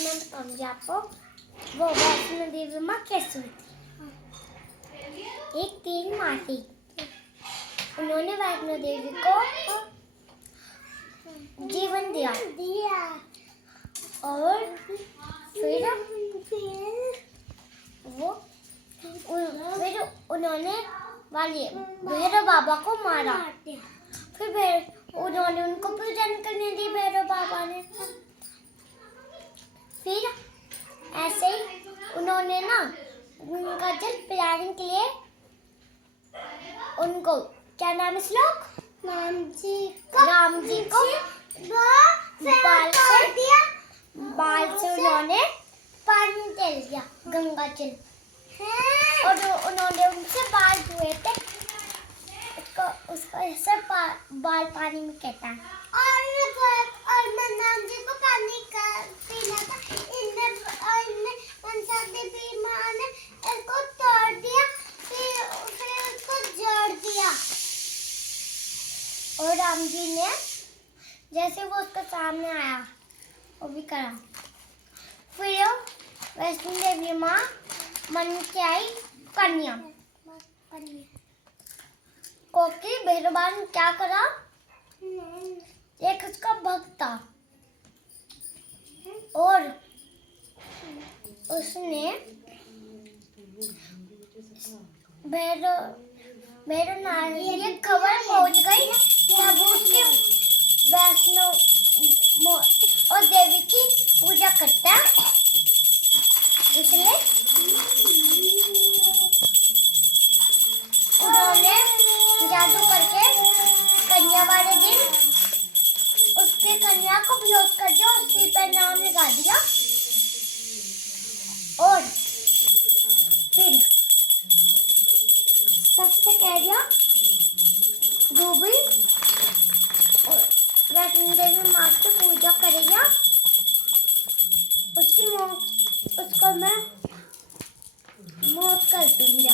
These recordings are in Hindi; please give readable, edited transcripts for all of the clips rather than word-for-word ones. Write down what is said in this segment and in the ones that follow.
मैं बताऊंगी आपको वो वैष्णो देवी माँ कैसे हुई थी। एक तीन माँ थी, उन्होंने वैष्णो देवी को जीवन दिया और फिर उन्होंने वाले भैरव बाबा को मारा। फिर उन्होंने उनको पूजन करने दी भैरव बाबा ने। फिर ऐसे ही उन्होंने ना उनका जल पिलाने के लिए उनको क्या नाम है श्लोक राम जी को बाल से उन्होंने पानी डाल दिया गंगा जल और उन्होंने उनसे बाल धोए थे। उसको ऐसे बाल पानी में कहता है। और नाम जी को पानी का पीना था। इनने मनसा देवी माँ ने इसको तोड़ दिया, फिर उसको जोड़ दिया। और राम जी ने जैसे वो उसके सामने आया वो भी करा। फिर वैष्णो देवी माँ मन के आई कन्या क्योंकि भैरव बाबा ने क्या करा, एक उसका भक्त था और उसने भैरव नारायण की खबर पहुंच गई तब उसके वैष्णो और देवी की पूजा करता है। इसलिए उन्होंने जादू करके कन्या वाले दिन उसके कन्या को बेहोश कर दिया, उसी पर नाम लगा दिया और फिर सबसे कह दिया जो भी वैष्णो देवी माँ की पूजा करेगा उसको मैं मौत कर दूंगी।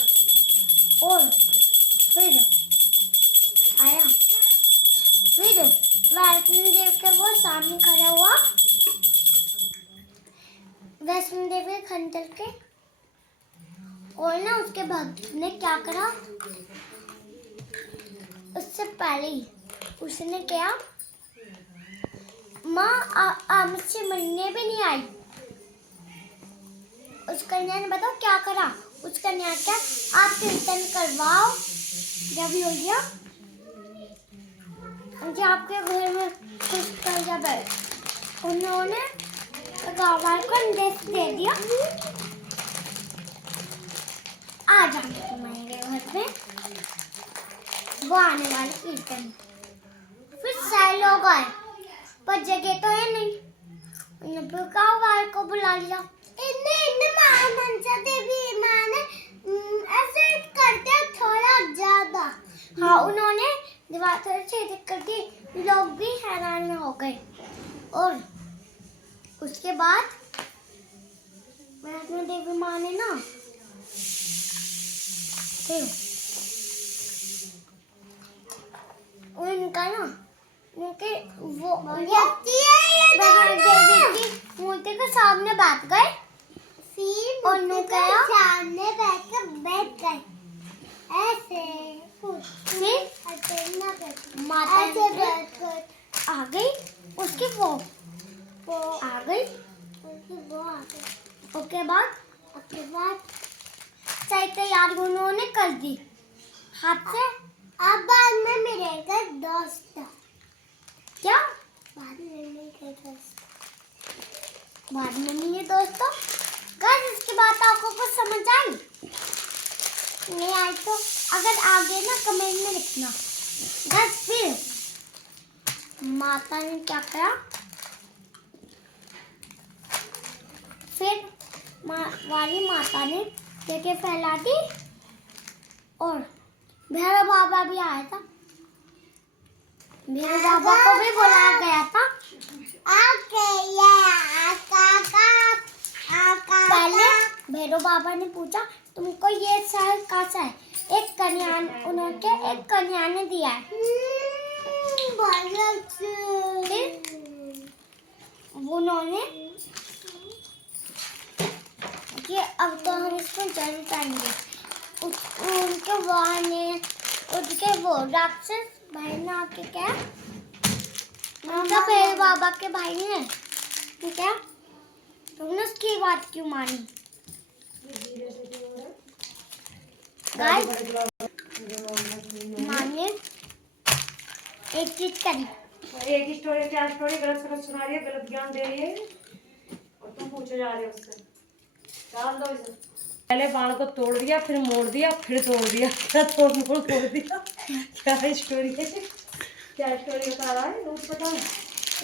और फिर वैष्णो देवी के वो सामने खड़ा हुआ, वैष्णो देवी खंडर के। और ना उसके भक्त ने क्या करा, उससे पहले ही उसने क्या माँ मुझसे मिलने भी नहीं आई। उस कन्या ने बताओ क्या करा, उस कन्या क्या आप कीर्तन करवाओ जब हो गया कि आपके घर में कुछ कर जब उन्होंने गाँव वाले को निर्देश दे दिया आ जाने तुम्हारे घर पे वो आने वाले कीर्तन। फिर सारे लोग आए पर जगह तो है नहीं, उन्होंने गाँव वाले को बुला लिया। इन्हें मनसा देवी माँ ने ऐसे करते थोड़ा ज्यादा। हाँ उन्होंने दीवार थोड़ी छेद कर दी, लोग भी हैरान हो गए। और उसके बाद वैष्णो देवी माँ ने ना फिर उनका ना उनके वो देवी की मूर्ति के सामने बैठ गए और सामने बैठ गए ऐसे। माता आ गई उसकी वो आ गई उसके बाद सही तैयार उन्होंने कर दी हाथ से। अब बाद में मिलेगा दोस्त क्या बाद में मिले दोस्तों। गाइस इसकी बात आपको कुछ समझ आई नहीं आई तो अगर आगे ना कमेंट में लिखना। गाइस फिर माता ने क्या करा, फिर वाली माता ने जगह फैला दी और भैरव बाबा भी आया था। भैरव बाबा को भी बुलाया गया था। पहले भैरव बाबा ने पूछा तुमको ये शहर कहाँ से है, एक कन्या ने दिया है। उन्होंने देखिए अब तो हम इसको जल पाएंगे। उनके वहाँ ने उनके वो राक्षस भाई ने आके क्या उनका भैरव बाबा के भाई ने ठीक है तुमने उसकी बात क्यों मानी? गाइस माने एक चीज करी एक स्टोरी क्या स्टोरी गलत सलत सुना रही है, गलत ज्ञान दे रही है और तुम पूछे जा रहे हो उससे। डाल दो इसे। पहले बाण को तोड़ दिया, फिर मोड़ दिया, फिर तोड़ दिया। क्या तोड़ दिया? क्या स्टोरी है? क्या स्टोरी बता रहा है? रोज पता है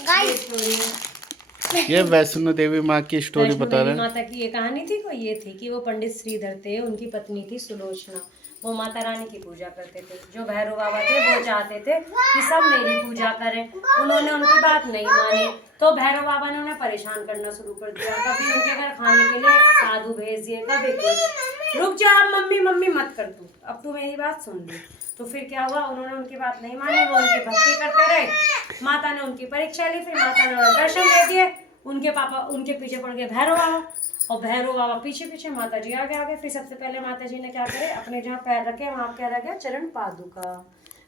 गाइस स्टोरी है। ये वैष्णो देवी माँ की स्टोरी वैष्णो बता देवी रहे हैं। माता की ये कहानी थी। कोई ये थी कि वो पंडित श्रीधर थे, उनकी पत्नी थी सुलोचना। वो माता रानी की पूजा करते थे। जो भैरव बाबा थे वो चाहते थे कि सब मेरी पूजा करें। उन्होंने उनकी बात नहीं मानी तो भैरव बाबा ने उन्हें परेशान करना शुरू कर दिया। कभी उनके घर खाने के लिए साधु भेज दिए, कभी कुछ। रुक जा मम्मी मम्मी मत कर तू, अब तू मेरी बात सुन ली। तो फिर क्या हुआ, उन्होंने उनकी बात नहीं मानी, वो उनकी भक्ति करते रहे। माता ने उनकी परीक्षा ली, फिर माता ने उन्हें दर्शन दे दिए। उनके पापा उनके पीछे पड़ गए भैरव बाबा, और भैरव बाबा पीछे पीछे, माता जी आगे आगे। फिर सबसे पहले माता जी ने क्या करे, अपने जहाँ पैर रखे वहाँ क्या रखा, चरण पादुका।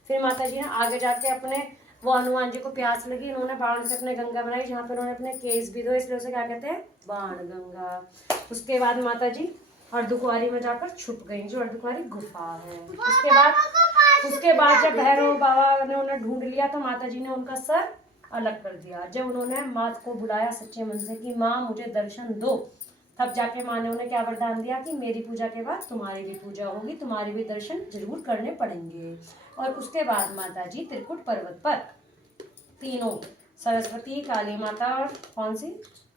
फिर माता जी ने आगे जाके अपने वो हनुमान जी को प्यास लगी, इन्होंने बाण से अपने गंगा बनाई जहाँ पे उन्होंने अपने केस भी धोए, इसलिए उसे क्या कहते हैं, बाण गंगा। उसके बाद माता जी अर्धकुंवारी में जाकर छुप गई, जो अर्धकुंवारी गुफा है। उसके बाद जब भैरव बाबा ने उन्हें ढूंढ लिया तो माता जी ने उनका सर अलग कर दिया। जब उन्होंने माँ को बुलाया सच्चे मन से कि माँ मुझे दर्शन दो, तब जाके माँ ने उन्हें क्या वरदान दिया कि मेरी पूजा के बाद तुम्हारी भी पूजा होगी, तुम्हारे भी दर्शन जरूर करने पड़ेंगे। और उसके बाद माता जी त्रिकुट पर्वत पर तीनों, सरस्वती, काली माता और कौन सी,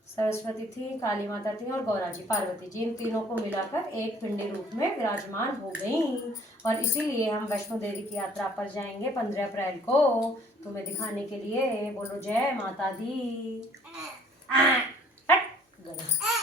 सरस्वती थी, काली माता थी और गौरा जी, पार्वती जी, इन तीनों को मिलाकर एक पिंडी रूप में विराजमान हो गई। और इसीलिए हम वैष्णो देवी की यात्रा पर जाएंगे 15 अप्रैल को, तुम्हें दिखाने के लिए। बोलो जय माता दी। हट गया।